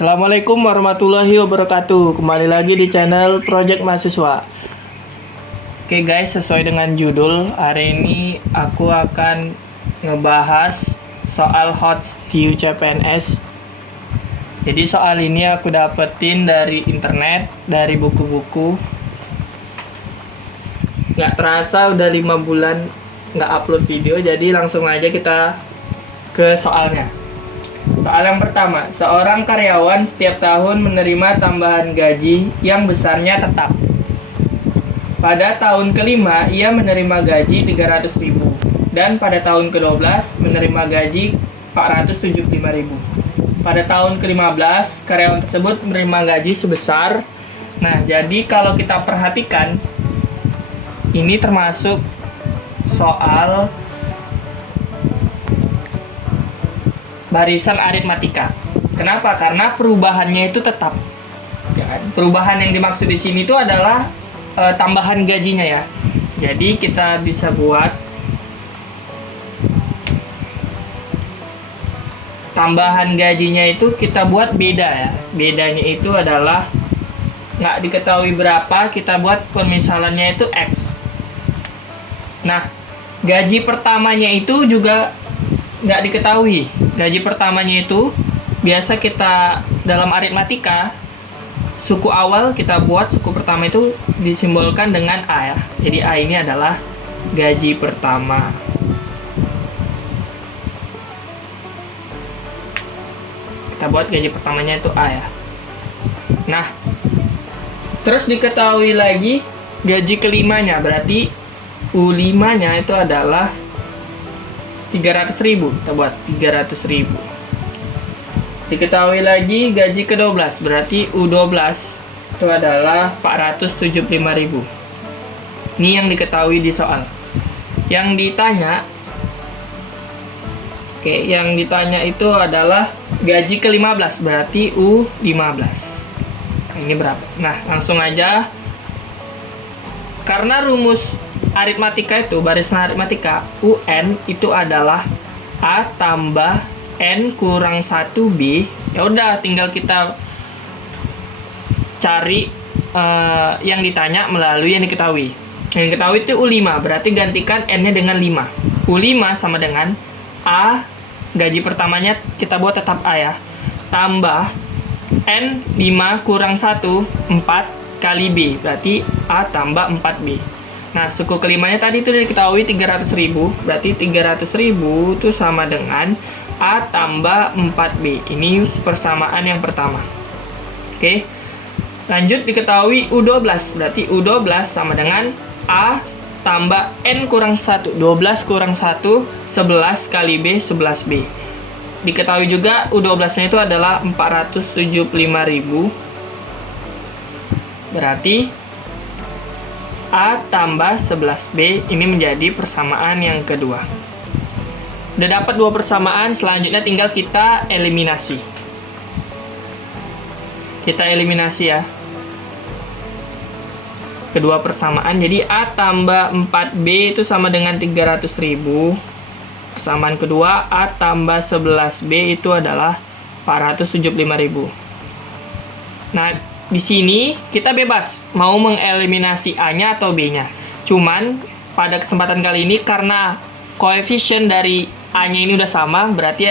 Assalamualaikum warahmatullahi wabarakatuh. Kembali lagi di channel Project Mahasiswa. Oke guys, sesuai dengan judul, hari ini aku akan ngebahas soal HOTS di UCPNS. Jadi soal ini aku dapetin dari internet, dari buku-buku. Nggak terasa udah 5 bulan nggak upload video, jadi langsung aja kita ke soalnya. Soal yang pertama, seorang karyawan setiap tahun menerima tambahan gaji yang besarnya tetap. Pada tahun kelima, ia menerima gaji 300.000 dan pada tahun ke-12 menerima gaji 475.000. Pada tahun ke-15, karyawan tersebut menerima gaji sebesar. Nah, jadi kalau kita perhatikan, ini termasuk soal barisan aritmatika. Kenapa? Karena perubahannya itu tetap. Ya kan? Perubahan yang dimaksud di sini itu adalah tambahan gajinya ya. Jadi kita bisa buat tambahan gajinya itu kita buat beda ya. Bedanya itu adalah nggak diketahui berapa, kita buat permisalannya itu X. Nah, gaji pertamanya itu juga nggak diketahui. Gaji pertamanya itu biasa kita dalam aritmatika, suku awal kita buat suku pertama itu disimbolkan dengan A ya. Jadi A ini adalah gaji pertama. Kita buat gaji pertamanya itu A ya. Nah, terus diketahui lagi gaji kelimanya, berarti U5 nya itu adalah 300.000, kita buat 300.000. Diketahui lagi gaji ke-12, berarti U12 itu adalah 475.000. Ini yang diketahui di soal. Yang ditanya, yang ditanya itu adalah gaji ke-15, berarti U15. Ini berapa? Nah, langsung aja. Karena rumus aritmatika itu, barisan aritmatika, UN itu adalah A tambah N kurang 1B. Ya udah, tinggal kita cari yang ditanya melalui yang diketahui. Yang diketahui itu U5, berarti gantikan N-nya dengan 5. U5 sama dengan A, gaji pertamanya kita buat tetap A ya, tambah N 5 kurang 1, 4 kali B, berarti A tambah 4B. Nah, suku kelimanya tadi itu diketahui 300.000, berarti 300.000 itu sama dengan A tambah 4B. Ini persamaan yang pertama. Oke. Lanjut, diketahui U12, berarti U12 sama dengan A tambah N kurang 1. 12 kurang 1, 11 kali B, 11B. Diketahui juga U12-nya itu adalah 475.000. Berarti A tambah 11B ini menjadi persamaan yang kedua. Udah dapat dua persamaan, selanjutnya tinggal kita eliminasi. Kita eliminasi ya kedua persamaan. Jadi A tambah 4B itu sama dengan 300.000. Persamaan kedua, A tambah 11B itu adalah 475.000. Nah, di sini kita bebas mau mengeliminasi A-nya atau B-nya. Cuman pada kesempatan kali ini karena koefisien dari A-nya ini udah sama, berarti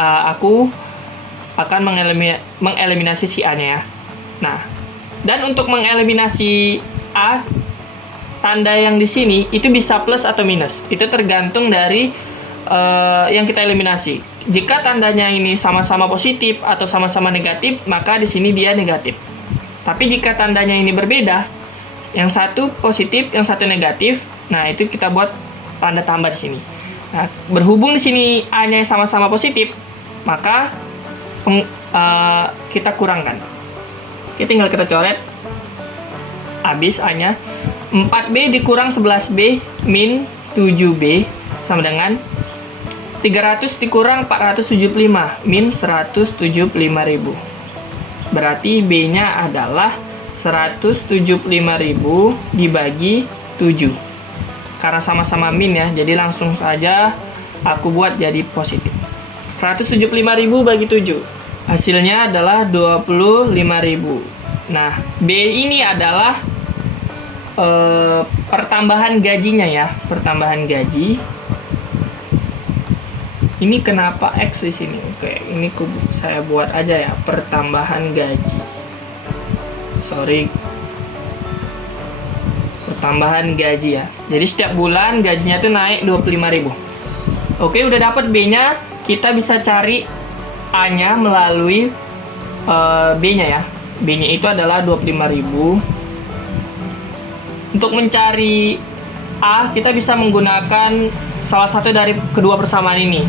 aku akan mengeliminasi si A-nya ya. Nah, dan untuk mengeliminasi A, tanda yang di sini itu bisa plus atau minus. Itu tergantung dari yang kita eliminasi. Jika tandanya ini sama-sama positif atau sama-sama negatif, maka di sini dia negatif. Tapi jika tandanya ini berbeda, yang satu positif, yang satu negatif, nah itu kita buat tanda tambah di sini. Nah, berhubung di sini A-nya sama-sama positif, maka kita kurangkan. Oke, tinggal kita coret. Habis A-nya 4B dikurang 11B min 7B sama dengan 300 dikurang 475 min 175.000. Berarti B-nya adalah 175.000 dibagi 7. Karena sama-sama min ya, jadi langsung saja aku buat jadi positif. 175.000 bagi 7. Hasilnya adalah 25.000. Nah, B ini adalah pertambahan gajinya ya, pertambahan gaji. Ini kenapa X di sini? Oke, ini saya buat aja ya, pertambahan gaji. Sorry. Pertambahan gaji ya. Jadi setiap bulan gajinya tuh naik 25.000. Oke, udah dapat B-nya, kita bisa cari A-nya melalui B-nya ya. B-nya itu adalah 25.000. Untuk mencari A, kita bisa menggunakan salah satu dari kedua persamaan ini.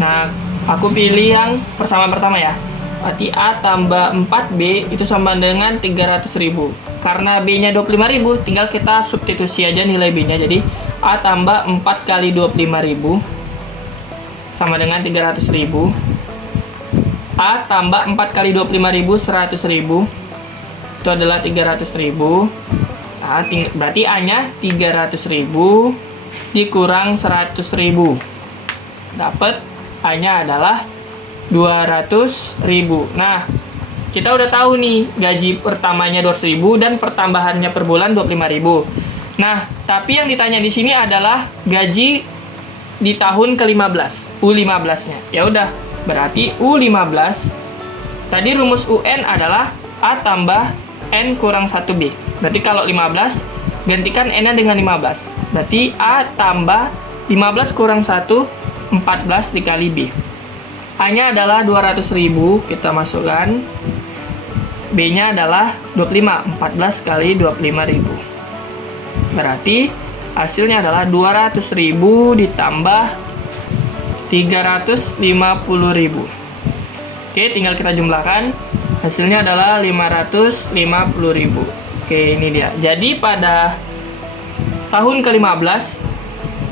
Nah, aku pilih yang persamaan pertama ya. Berarti A tambah 4B itu sama dengan 300.000. Karena B-nya 25.000, tinggal kita substitusi aja nilai B-nya. Jadi, A tambah 4 kali 25.000 sama dengan 300.000. A tambah 4 kali 25.000, 100.000. Itu adalah 300.000. Nah, berarti A-nya 300.000 dikurang 100.000. Dapat A-nya adalah 200.000. Nah, kita udah tahu nih gaji pertamanya 200.000 dan pertambahannya per bulan 25.000. Nah, tapi yang ditanya di sini adalah gaji di tahun ke-15, U15-nya. Ya udah, berarti U15 tadi rumus UN adalah A tambah N kurang 1B. Berarti kalau 15 gantikan N-nya dengan 15. Berarti A tambah 15 kurang 1, 14 dikali B. A-nya adalah 200.000, kita masukkan. B-nya adalah 25, 14 kali 25.000. Berarti hasilnya adalah 200.000 ditambah 350.000. Oke, tinggal kita jumlahkan. Hasilnya adalah 550.000. Oke, ini dia. Jadi pada tahun ke-15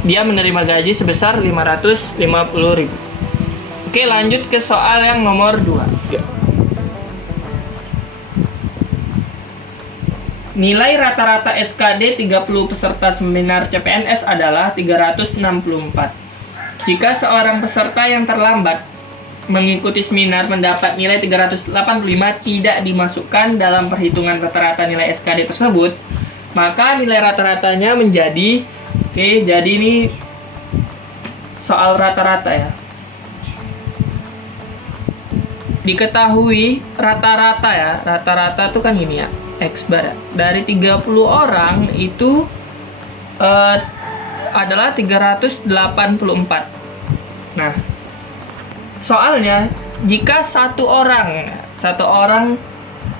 dia menerima gaji sebesar 550.000. Oke, lanjut ke soal yang nomor 2. Nilai rata-rata SKD 30 peserta seminar CPNS adalah 364. Jika seorang peserta yang terlambat mengikuti seminar mendapat nilai 385 tidak dimasukkan dalam perhitungan rata-rata nilai SKD tersebut, maka nilai rata-ratanya menjadi, oke, jadi ini soal rata-rata ya. Diketahui rata-rata ya, rata-rata itu kan ini ya, X bar ya. Dari 30 orang itu adalah 384. Nah, soalnya jika satu orang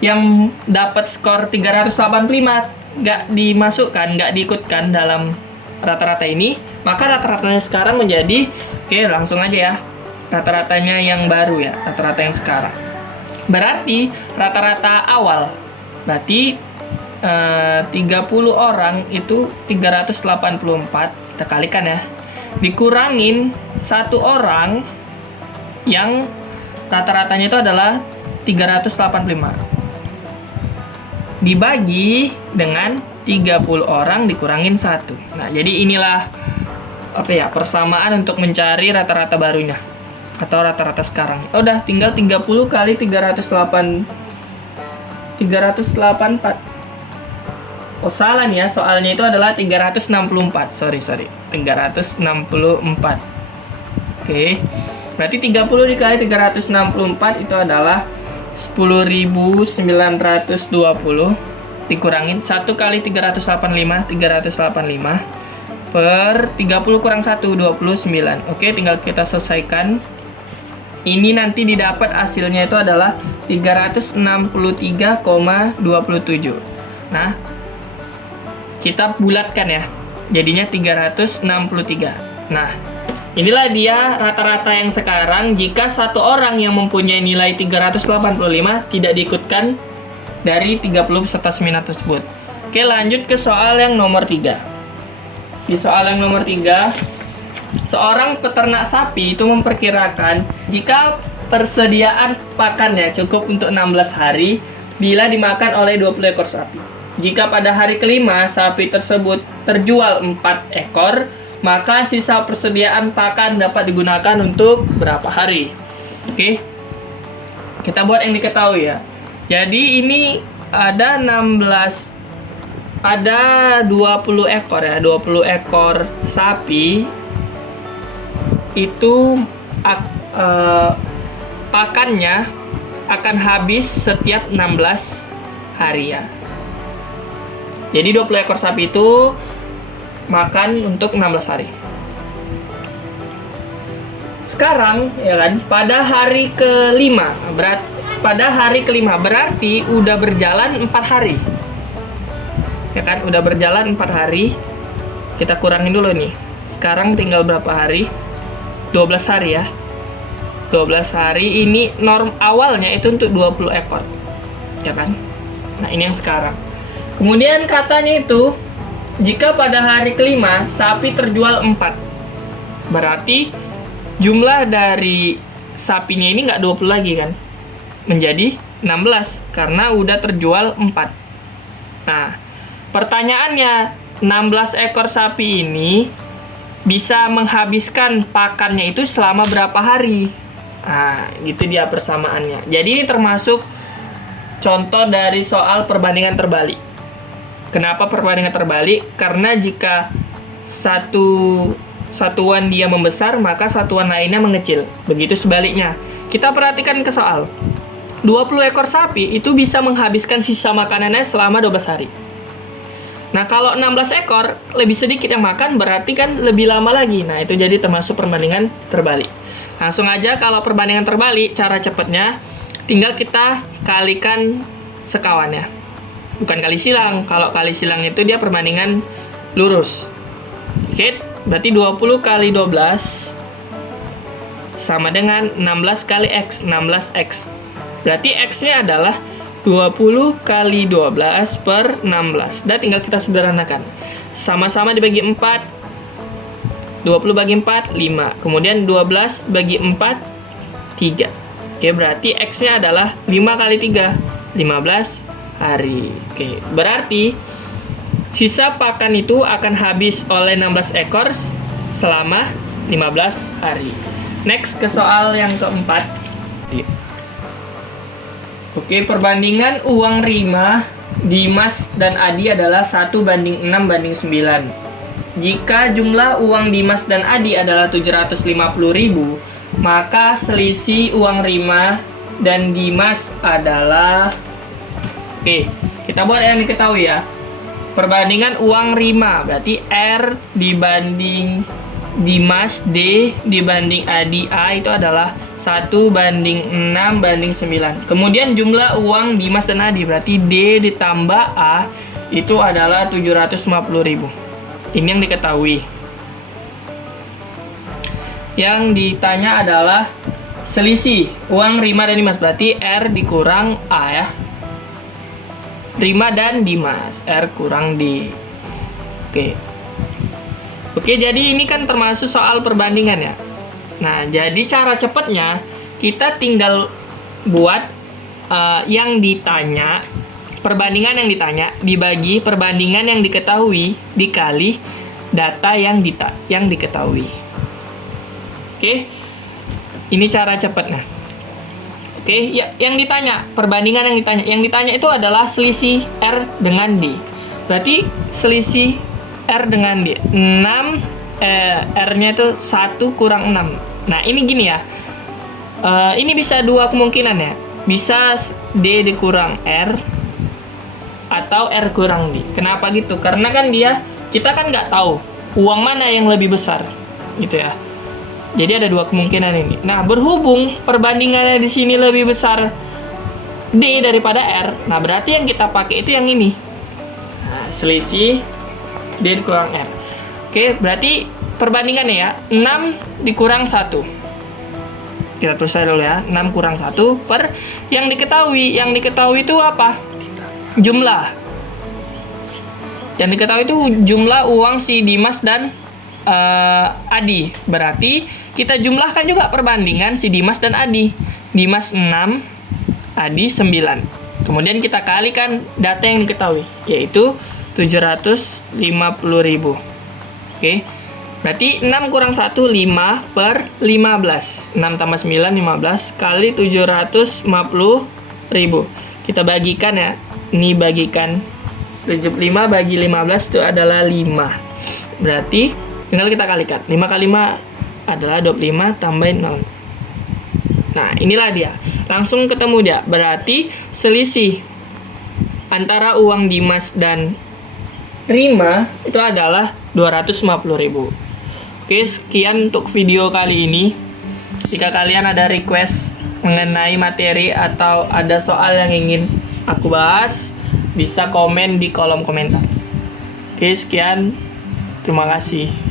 yang dapat skor 385 nggak dimasukkan, nggak diikutkan dalam rata-rata ini, maka rata-ratanya sekarang menjadi, oke, langsung aja ya, rata-ratanya yang baru ya, rata-rata yang sekarang. Berarti rata-rata awal, berarti 30 orang itu 384, kita kalikan ya, dikurangin satu orang yang rata-ratanya itu adalah 385 dibagi dengan 30 orang dikurangin 1. Nah, jadi inilah persamaan untuk mencari rata-rata barunya atau rata-rata sekarang. Udah, tinggal 30 kali 384. Oh, salah nih ya, soalnya itu adalah 364. Sorry, 364. Oke. Berarti 30 dikali 364 itu adalah 10.920 dikurangin 1 kali 385 per 30 kurang 1, 29. Oke, tinggal kita selesaikan. Ini nanti didapat hasilnya itu adalah 363,27. Nah, kita bulatkan ya, jadinya 363. Nah, inilah dia rata-rata yang sekarang jika satu orang yang mempunyai nilai 385 tidak diikutkan dari 30 peserta seminar tersebut. Oke, lanjut ke soal yang nomor 3. Di soal yang nomor 3, seorang peternak sapi itu memperkirakan jika persediaan pakannya cukup untuk 16 hari bila dimakan oleh 20 ekor sapi. Jika pada hari kelima sapi tersebut terjual 4 ekor, maka sisa persediaan pakan dapat digunakan untuk berapa hari? Oke. Kita buat yang diketahui ya. Jadi ini ada 20 ekor ya, 20 ekor sapi itu pakannya akan habis setiap 16 hari ya. Jadi 20 ekor sapi itu makan untuk 16 hari. Sekarang ya kan, pada hari kelima, berarti udah berjalan 4 hari. Ya kan, udah berjalan 4 hari. Kita kurangin dulu nih. Sekarang tinggal berapa hari? 12 hari ya. 12 hari ini norm awalnya itu untuk 20 ekor. Ya kan? Nah, ini yang sekarang. Kemudian katanya itu, jika pada hari kelima sapi terjual 4, berarti jumlah dari sapinya ini nggak 20 lagi kan? Menjadi 16, karena udah terjual 4. Nah, pertanyaannya, 16 ekor sapi ini bisa menghabiskan pakannya itu selama berapa hari? Nah, gitu dia persamaannya. Jadi ini termasuk contoh dari soal perbandingan terbalik. Kenapa perbandingan terbalik? Karena jika satuan dia membesar, maka satuan lainnya mengecil. Begitu sebaliknya. Kita perhatikan ke soal. 20 ekor sapi itu bisa menghabiskan sisa makanannya selama 12 hari. Nah, kalau 16 ekor lebih sedikit yang makan, berarti kan lebih lama lagi. Nah, itu jadi termasuk perbandingan terbalik. Langsung aja kalau perbandingan terbalik, cara cepatnya tinggal kita kalikan sekawannya. Bukan kali silang. Kalau kali silang itu dia perbandingan lurus. Oke, berarti 20 kali 12 sama dengan 16 kali X, 16X. Berarti X-nya adalah 20 kali 12 per 16. Dan tinggal kita sederhanakan. Sama-sama dibagi 4. 20 bagi 4, 5. Kemudian 12 bagi 4, 3. Oke, berarti X-nya adalah 5 kali 3, 15 hari. Oke, berarti sisa pakan itu akan habis oleh 16 ekor selama 15 hari. Next ke soal yang keempat. Oke, perbandingan uang Rima, Dimas, dan Adi adalah 1:6:9. Jika jumlah uang Dimas dan Adi adalah 750.000, maka selisih uang Rima dan Dimas adalah... Oke, kita buat yang diketahui ya. Perbandingan uang Rima, berarti R dibanding Dimas, D dibanding Adi, A, itu adalah 1:6:9. Kemudian jumlah uang Dimas dan Adi, berarti D ditambah A, itu adalah 750.000. Ini yang diketahui. Yang ditanya adalah selisih uang Rima dan Dimas, berarti R dikurang A ya. Rima dan Dimas, R kurang D. Oke, jadi ini kan termasuk soal perbandingan ya. Nah, jadi cara cepatnya kita tinggal buat yang ditanya, perbandingan yang ditanya dibagi perbandingan yang diketahui dikali data yang diketahui. Oke, ini cara cepatnya. Oke, ya, yang ditanya, perbandingan yang ditanya itu adalah selisih R dengan D. Berarti selisih R dengan D, 6, R-nya itu 1 kurang 6. Nah, ini gini ya. Ini bisa dua kemungkinan ya. Bisa D dikurang R, atau R kurang D. Kenapa gitu? Karena kan kita kan nggak tahu uang mana yang lebih besar, gitu ya. Jadi ada dua kemungkinan ini. Nah, berhubung perbandingannya di sini lebih besar D daripada R, nah berarti yang kita pakai itu yang ini. Nah, selisih D dikurang R. Oke, berarti perbandingannya ya, 6 dikurang 1. Kita tulis dulu ya, 6 kurang 1 per yang diketahui. Yang diketahui itu apa? Jumlah. Yang diketahui itu jumlah uang si Dimas dan Adi. Berarti kita jumlahkan juga perbandingan si Dimas dan Adi. Dimas 6, Adi 9. Kemudian kita kalikan data yang diketahui, yaitu 750.000. Oke. Berarti 6 kurang 1, 5 per 15. 6 tambah 9, 15 kali 750.000. Kita bagikan ya. Ini bagikan 75 bagi 15 itu adalah 5. Berarti tinggal kita kalikan. 5 kali 5 adalah 25, tambahin 0. Nah, inilah dia. Langsung ketemu dia. Berarti selisih antara uang Dimas dan Rima itu adalah 250.000. Oke, sekian untuk video kali ini. Jika kalian ada request mengenai materi atau ada soal yang ingin aku bahas, bisa komen di kolom komentar. Oke, sekian. Terima kasih.